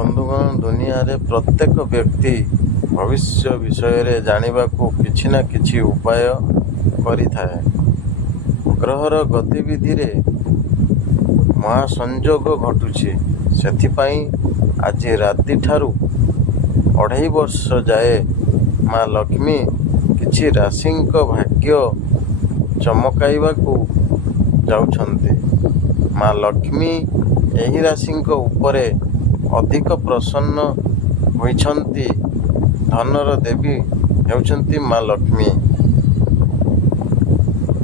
ବନ୍ଧୁଗଣ, ଦୁନିଆରେ ପ୍ରତ୍ୟେକ ବ୍ୟକ୍ତି ଭବିଷ୍ୟ ବିଷୟରେ ଜାଣିବାକୁ କିଛି ନା କିଛି ଉପାୟ କରିଥାଏ। ଗ୍ରହର ଗତିବିଧିରେ ମହାସଂଯୋଗ ଘଟୁଛି। ସେଥିପାଇଁ ଆଜି ରାତିଠାରୁ 2.5 ବର୍ଷ ଯାଏ ମା ଲକ୍ଷ୍ମୀ କିଛି ରାଶିଙ୍କ ଭାଗ୍ୟ ଚମକାଇବାକୁ ଯାଉଛନ୍ତି। ମା ଲକ୍ଷ୍ମୀ ଏହି ରାଶିଙ୍କ ଉପରେ ଅଧିକ ପ୍ରସନ୍ନ ହୋଇଛନ୍ତି। ଧନର ଦେବୀ ହେଉଛନ୍ତି ମା ଲକ୍ଷ୍ମୀ।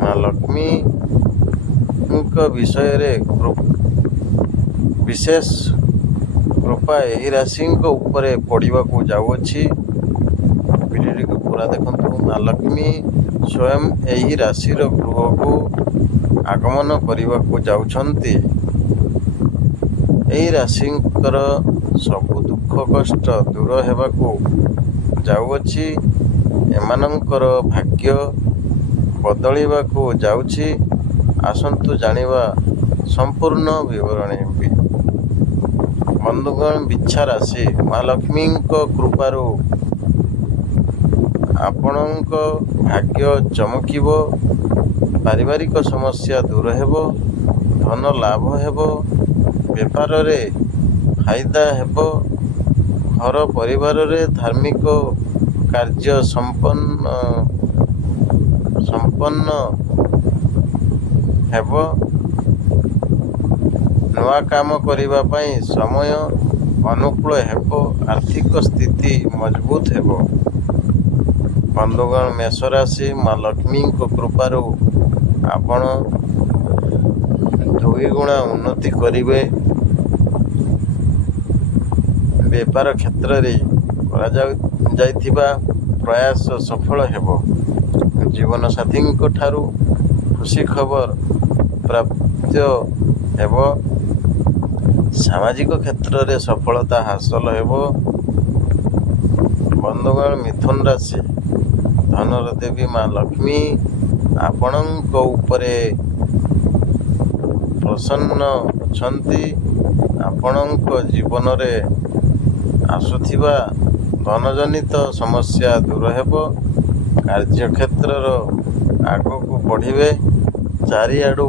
ମା ଲକ୍ଷ୍ମୀଙ୍କ ବିଷୟରେ ବିଶେଷ କୃପା ଏହି ରାଶିଙ୍କ ଉପରେ ପଡ଼ିବାକୁ ଯାଉଅଛି। ଭିଡ଼ିଓଟିକୁ ପୁରା ଦେଖନ୍ତୁ। ମା ଲକ୍ଷ୍ମୀ ସ୍ୱୟଂ ଏହି ରାଶିର ଗୃହକୁ ଆଗମନ କରିବାକୁ ଯାଉଛନ୍ତି। ଏହି ରାଶିଙ୍କର ସବୁ ଦୁଃଖ କଷ୍ଟ ଦୂର ହେବାକୁ ଯାଉଅଛି। ଏମାନଙ୍କର ଭାଗ୍ୟ ବଦଳିବାକୁ ଯାଉଛି। ଆସନ୍ତୁ ଜାଣିବା ସମ୍ପୂର୍ଣ୍ଣ ବିବରଣୀ। ବନ୍ଧୁଗଣ, ବିଛା ରାଶି। ମା ଲକ୍ଷ୍ମୀଙ୍କ କୃପାରୁ ଆପଣଙ୍କ ଭାଗ୍ୟ ଚମକିବ। ପାରିବାରିକ ସମସ୍ୟା ଦୂର ହେବ। ଧନ ଲାଭ ହେବ। ବେପାରରେ ଫାଇଦା ହେବ। ଘର ପରିବାରରେ ଧାର୍ମିକ କାର୍ଯ୍ୟ ସମ୍ପନ୍ନ ହେବ। ନୂଆ କାମ କରିବା ପାଇଁ ସମୟ ଅନୁକୂଳ ହେବ। ଆର୍ଥିକ ସ୍ଥିତି ମଜବୁତ ହେବ। ବନ୍ଧୁଗଣ, ମେଷ ରାଶି। ମା ଲକ୍ଷ୍ମୀଙ୍କ କୃପାରୁ ଆପଣ 2 ଗୁଣା ଉନ୍ନତି କରିବେ। ବେପାର କ୍ଷେତ୍ରରେ କରାଯାଇଥିବା ପ୍ରୟାସ ସଫଳ ହେବ। ଜୀବନସାଥୀଙ୍କ ଠାରୁ ଖୁସି ଖବର ପ୍ରାପ୍ତ ହେବ। ସାମାଜିକ କ୍ଷେତ୍ରରେ ସଫଳତା ହାସଲ ହେବ। ବନ୍ଧୁଗଣ, ମିଥୁନ ରାଶି। ଧନର ଦେବୀ ମା ଲକ୍ଷ୍ମୀ ଆପଣଙ୍କ ଉପରେ ପ୍ରସନ୍ନ ଅଛନ୍ତି। ଆପଣଙ୍କ ଜୀବନରେ ଆସୁଥିବା ଧନଜନିତ ସମସ୍ୟା ଦୂର ହେବ। କାର୍ଯ୍ୟକ୍ଷେତ୍ରର ଆଗକୁ ବଢ଼ିବେ। ଚାରିଆଡ଼ୁ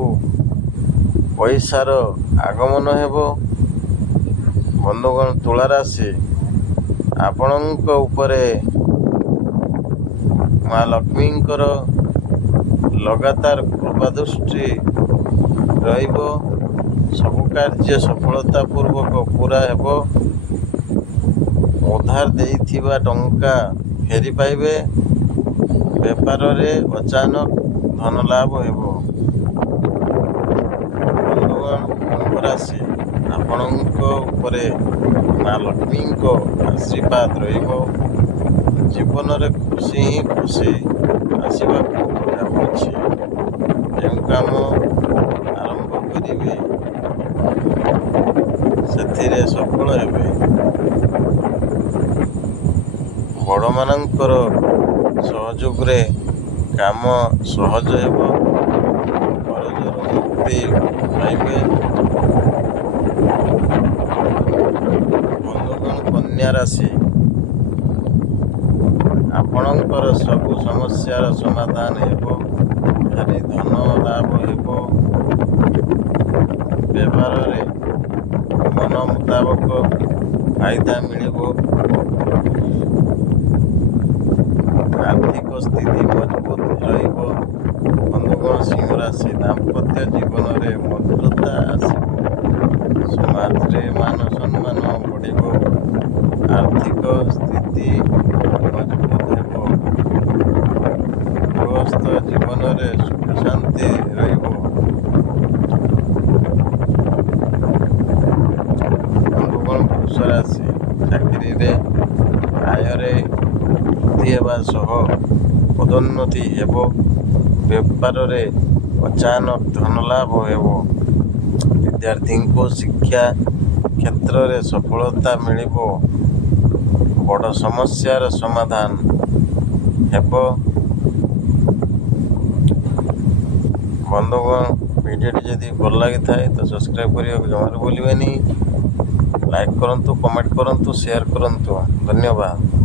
ପଇସାର ଆଗମନ ହେବ। ବନ୍ଧୁଗଣ, ତୁଳା ରାଶି। ଆପଣଙ୍କ ଉପରେ ମା ଲକ୍ଷ୍ମୀଙ୍କର ଲଗାତାର କୃପାଦୃଷ୍ଟି ରହିବ। ସବୁ କାର୍ଯ୍ୟ ସଫଳତାପୂର୍ବକ ପୁରା ହେବ। ଉଧାର ଦେଇଥିବା ଟଙ୍କା ଫେରି ପାଇବେ। ବେପାରରେ ଅଚାନକ ଧନ ଲାଭ ହେବ। ବନ୍ଧୁଗଣ, କୁମ୍ଭ ରାଶି। ଆପଣଙ୍କ ଉପରେ ମା ଲକ୍ଷ୍ମୀଙ୍କ ଆଶୀର୍ବାଦ ରହିବ। ଜୀବନରେ ଖୁସି ହିଁ ଖୁସି ଆସିବାକୁ ଯାଉଅଛି। ଯେଉଁ କାମ ଆରମ୍ଭ କରିବେ ସେଥିରେ ସଫଳ ହେବେ। ବଡ଼ମାନଙ୍କର ସହଯୋଗରେ କାମ ସହଜ ହେବ। କରଜରୁ ମୁକ୍ତି ପାଇବେ। ବନ୍ଧୁଗଣ, କନ୍ୟା ରାଶି। ଆପଣଙ୍କର ସବୁ ସମସ୍ୟାର ସମାଧାନ ହେବ। ଭାରି ଧନ ଲାଭ ହେବ। ବେପାରରେ ମନ ମୁତାବକ ଫାଇଦା ମିଳିବ। ଆର୍ଥିକ ସ୍ଥିତି ମଜବୁତ ରହିବ। ବନ୍ଧୁଗଣ, ସିଂହ ରାଶି। ଦାମ୍ପତ୍ୟ ଜୀବନରେ ମଧୁରତା ଆସିବ। ସମାଜରେ ମାନ ସମ୍ମାନ ବଢ଼ିବ। ଆର୍ଥିକ ସ୍ଥିତି ମଜବୁତ ହେବ। ଗୃହସ୍ଥ ଜୀବନରେ ସୁଖ ଶାନ୍ତି ରହିବ। ବନ୍ଧୁଗଣ, ବୃଷ ରାଶି। ଚାକିରିରେ ଆୟରେ ବୃଦ୍ଧି ହେବା ସହ ପଦୋନ୍ନତି ହେବ। ବେପାରରେ ଅଚାନକ ଧନ ଲାଭ ହେବ। ବିଦ୍ୟାର୍ଥୀଙ୍କୁ ଶିକ୍ଷା କ୍ଷେତ୍ରରେ ସଫଳତା ମିଳିବ। ବଡ଼ ସମସ୍ୟାର ସମାଧାନ ହେବ। ବନ୍ଧୁଗଣ, ଭିଡ଼ିଓଟି ଯଦି ଭଲ ଲାଗିଥାଏ ତ ସବସ୍କ୍ରାଇବ୍ କରିବାକୁ ଜମାରୁ ଭୁଲିବେନି। ଲାଇକ୍ କରନ୍ତୁ, କମେଣ୍ଟ କରନ୍ତୁ, ସେୟାର କରନ୍ତୁ। ଧନ୍ୟବାଦ।